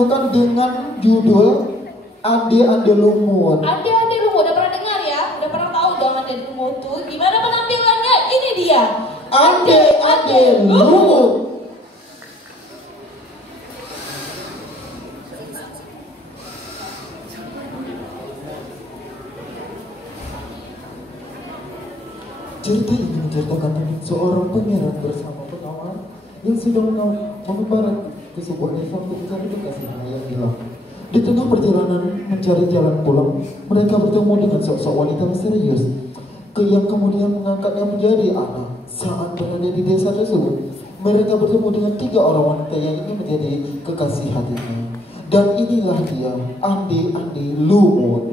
Bukan dengan judul Ande-Ande Lumut. Ande-Ande Lumut, udah pernah dengar ya? Udah pernah tahu dong Ande-Ande Lumut tuh? Gimana penampilannya? Ini dia Ande-Ande Lumut. Cerita ini menceritakan tentang seorang pangeran bersama pengawal yang sedang mengembara ke sebuah desa untuk mencari kekasihnya yang hilang. Di tengah perjalanan mencari jalan pulang, mereka bertemu dengan sosok wanita misterius yang kemudian mengangkatnya menjadi anak. Saat berada di desa tersebut, mereka bertemu dengan 3 orang wanita yang ingin menjadi kekasih hatinya. Dan inilah dia, Ande-Ande Lumut.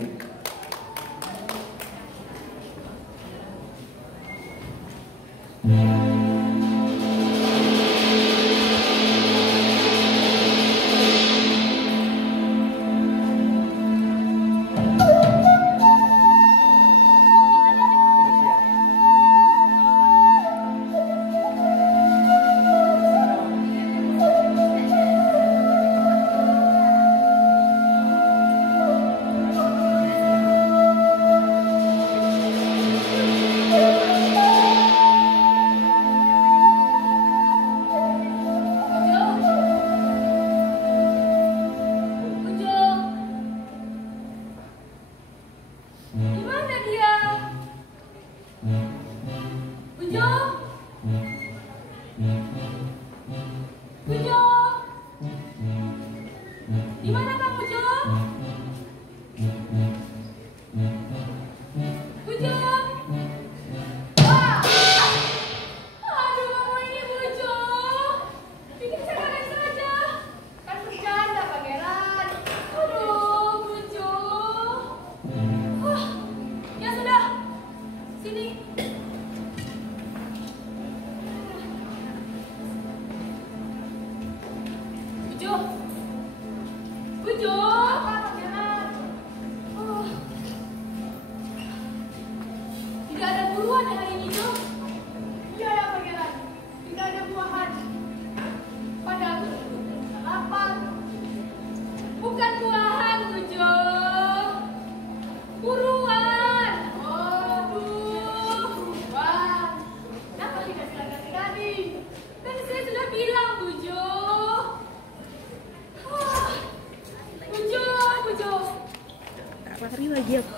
Hari lagi aku.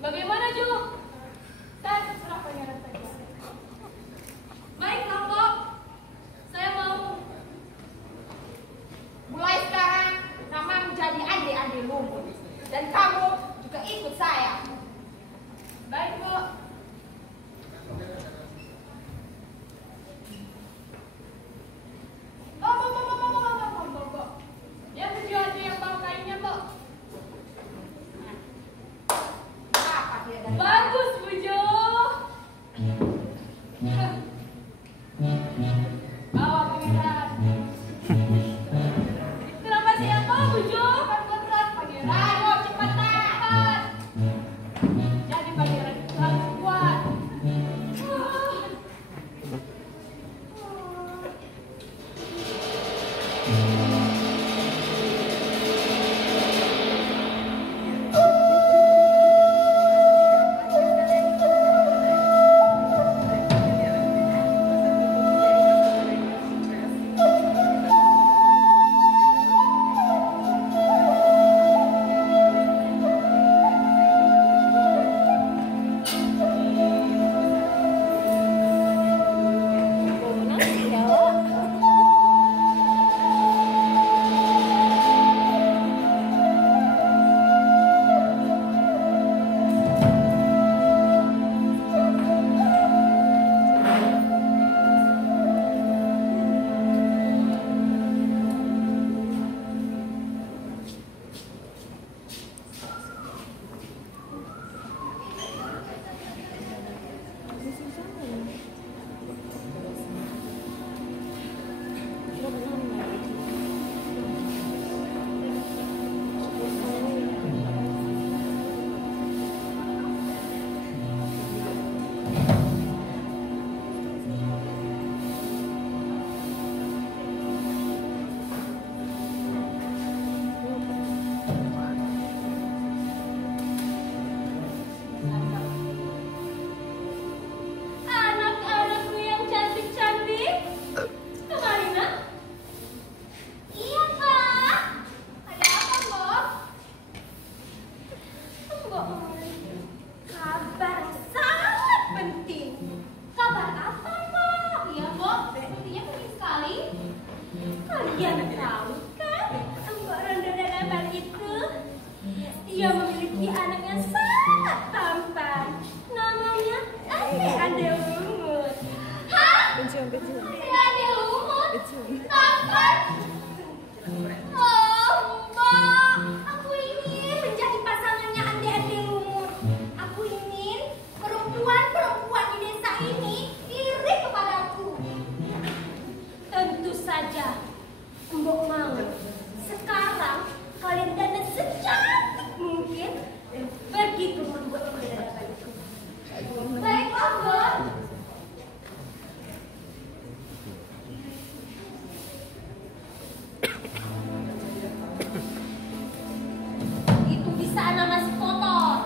Bagaimana Ju? Saya terserah pangeran saja. Baiklah Pok, saya mau mulai sekarang nama menjadi Ande-Ande Lumut dan kamu juga ikut saya. tak tampan. Namanya Ade Lumut. Hah? Ade Lumut? Tampan? Oh, Mbak, aku ingin menjadi pasangannya Ade Lumut. Aku ingin perempuan-perempuan di desa ini iri kepadaku. Tentu saja, Mbok mau. Sekarang kalian dandan secantik mungkin dan pergi ke rumah Mbok yang berada. Baiklah, Mbok. Itu bisa anak masih kotor.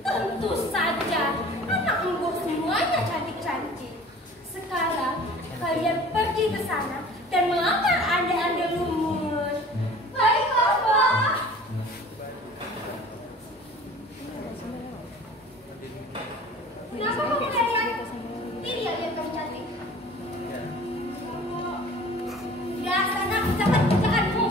Tentu saja, anak embok semuanya cantik-cantik. Sekarang kalian pergi ke sana dan mengantar Ade Lumut. Baiklah, Pak. Kenapa kamu kalian? Ini yang kamu cantik. Tidak sana ucapan kerjaanmu.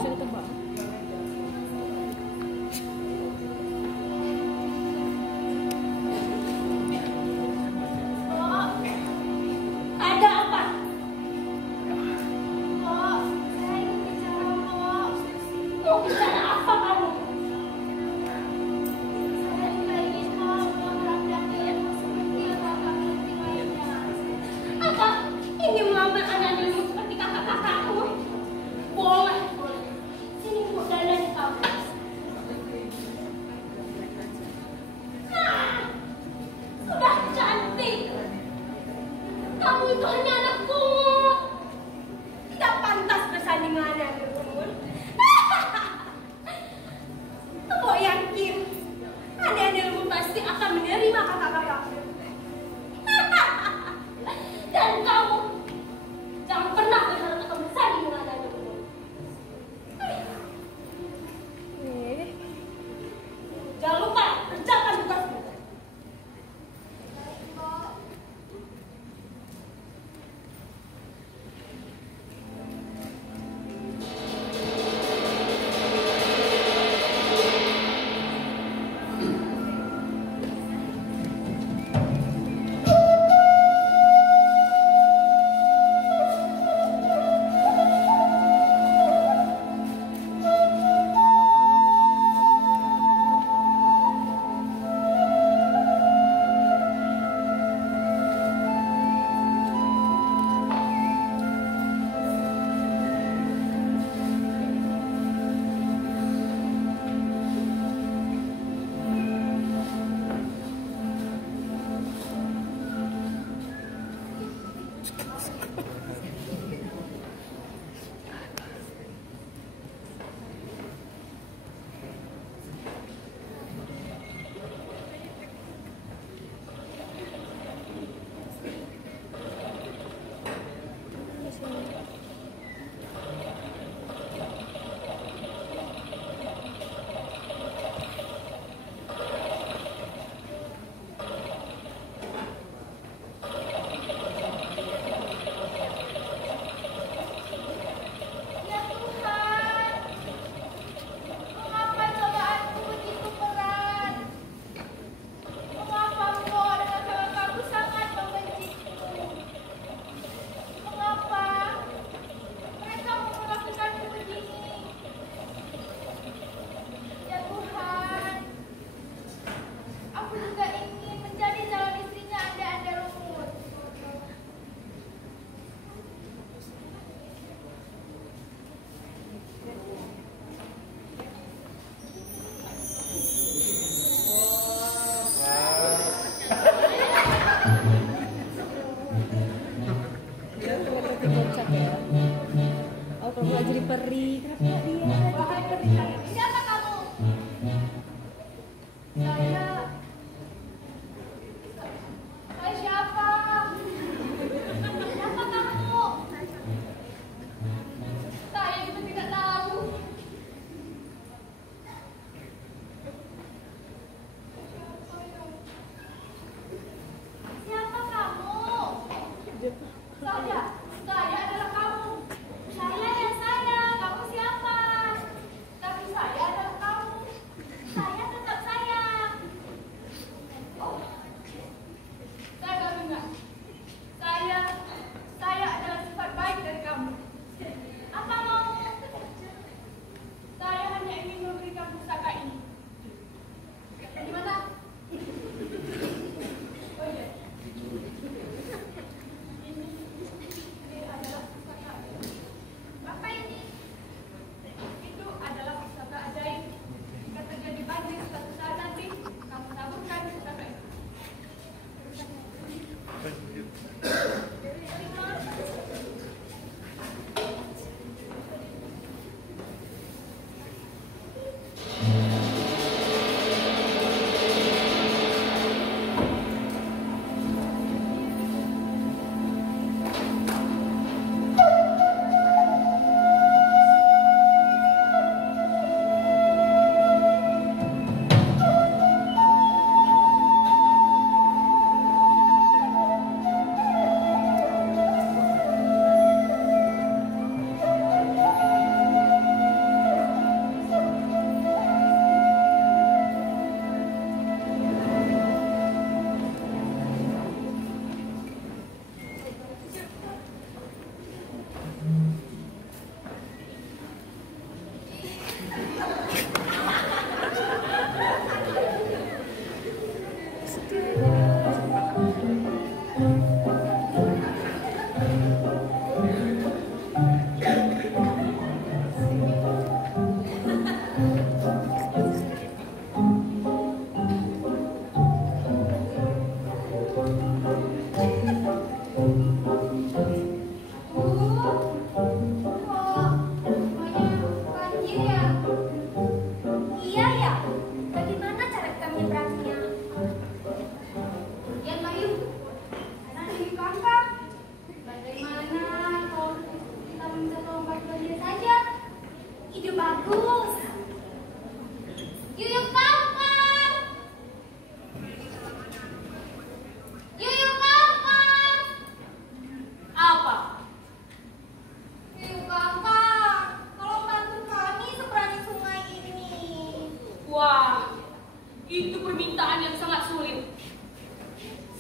Itu permintaan yang sangat sulit.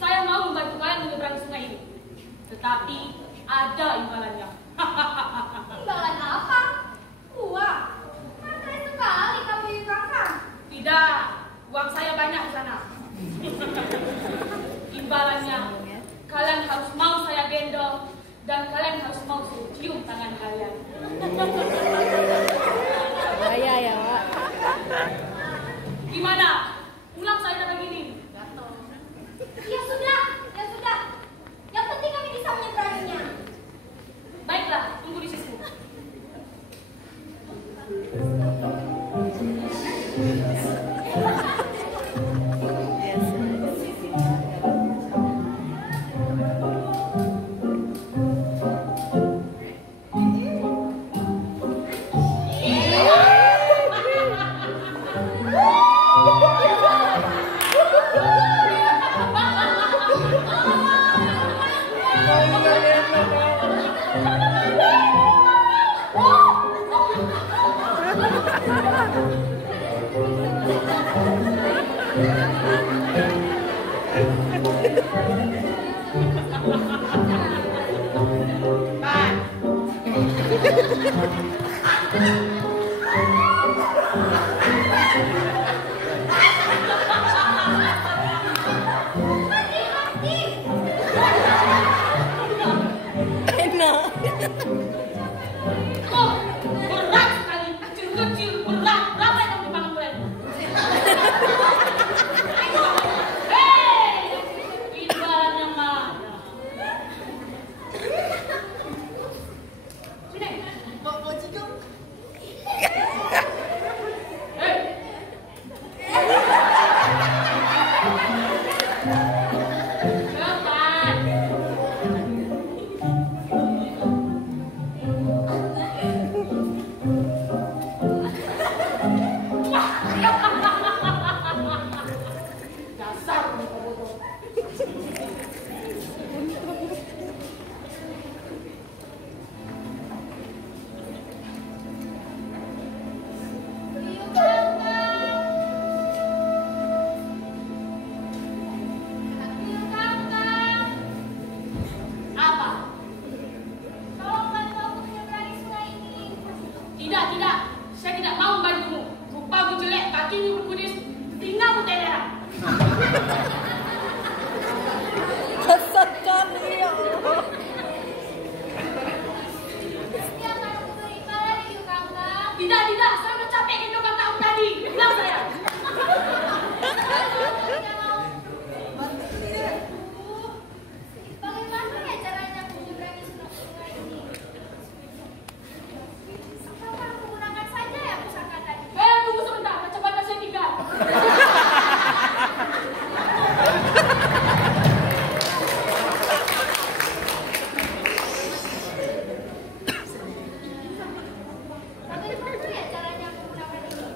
Saya mau membantu kalian menyeberangi sungai ini. Tetapi ada imbalannya. Imbalan apa? Uang. Mahal sekali kamu Kakak. Tidak, uang saya banyak di sana. Imbalannya, kalian harus mau saya gendong dan kalian harus mau saya cium tangan kalian. Ya, Pak. Gimana? Ulang saya kata gini. Ya sudah, ya sudah. Yang penting kami bisa menyeberanginya. Baiklah, tunggu di situ. Oh, berat sekali, kecil-kecil, berat. Berapa yang kamu dimakan kalian? Hei, imbalannya mana? Sini, bawa cikgu. Hei. Tidak, saya tidak mau membantumu. Rupamu jelek, kakimu berkudis, telingamu telerang. Kesat kali ya Allah. Tidak, saya udah capek gendong kakakmu tadi. Bilang saya. Bagaimana ya caranya menyeberangi sungai ini? Kakak menggunakan saja ya pusaka tadi. Tunggu sebentar, kacamata saya tinggal. Bagaimana ya caranya menggunakan ini?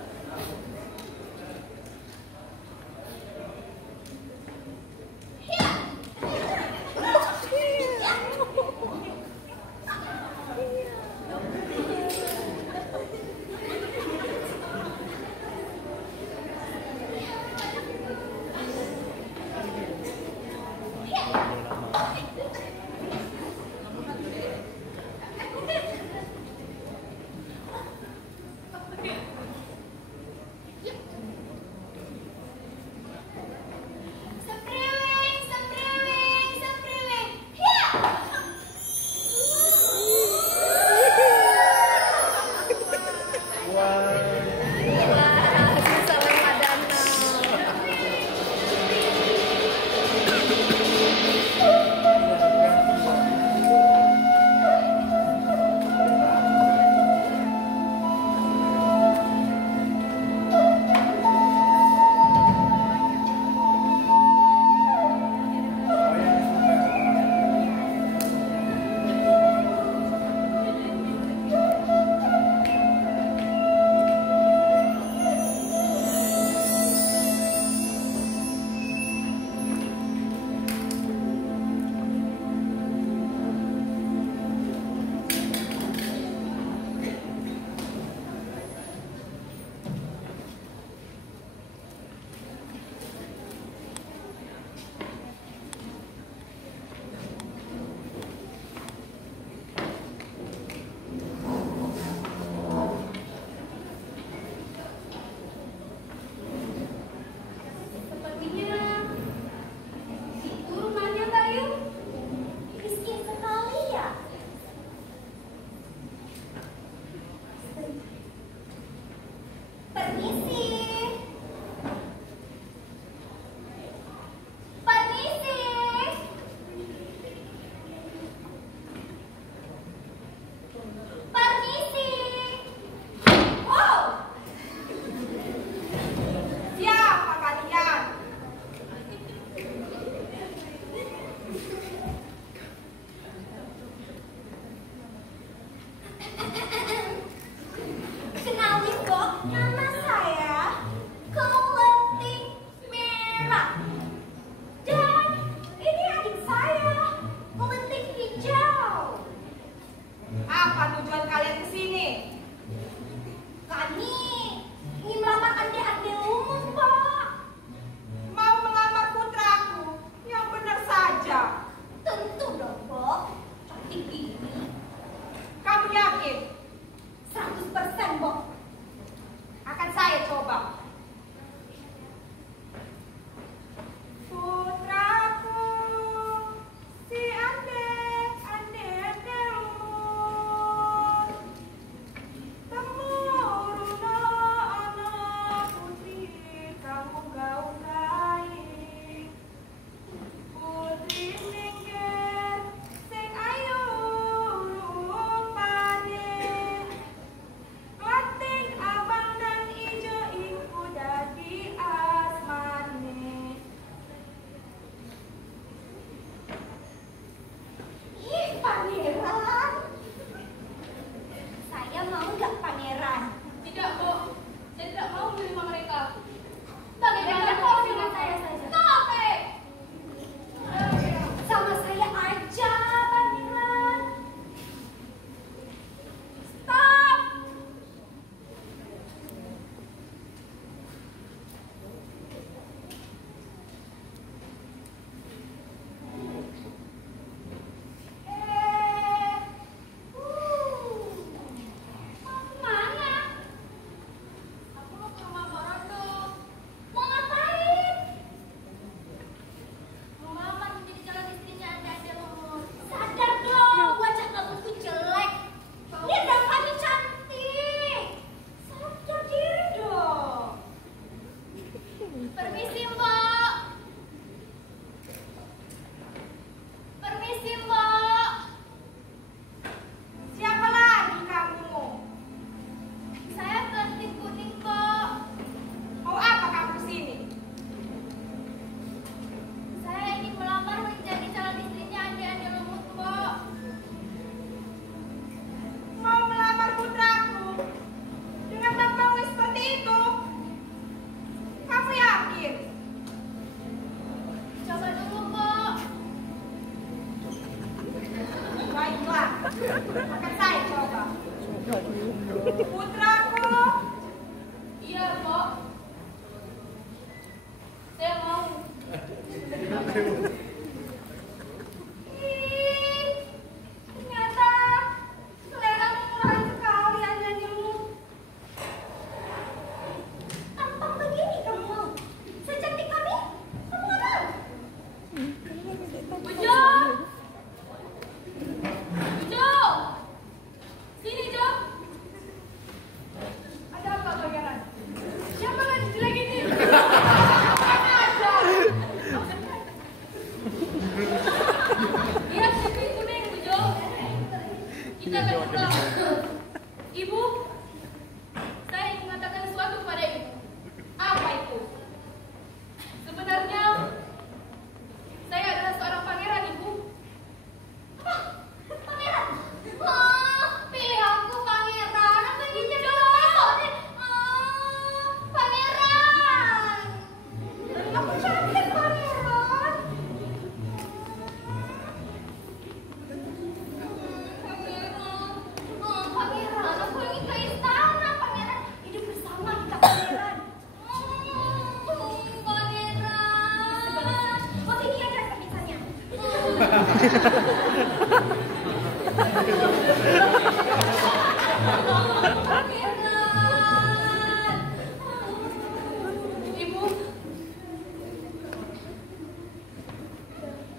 Ibu,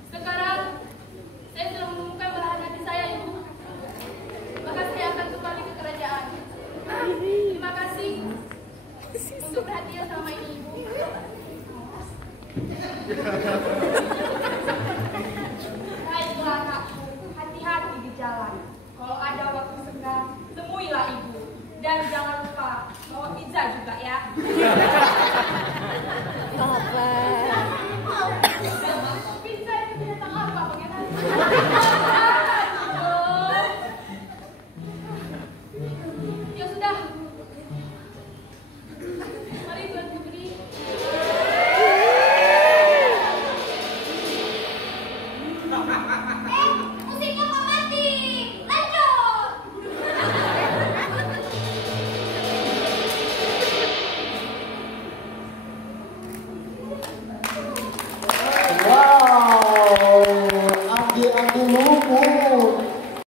sekarang saya sudah menemukan belahan hati saya, Ibu. Maka saya akan kembali ke kerajaan. Terima kasih untuk perhatian sama ini, Ibu. Baiklah, anakku, hati-hati di jalan. Kalau ada waktu senggang, temuilah ibu. Dan jangan lupa bawa pizza juga ya.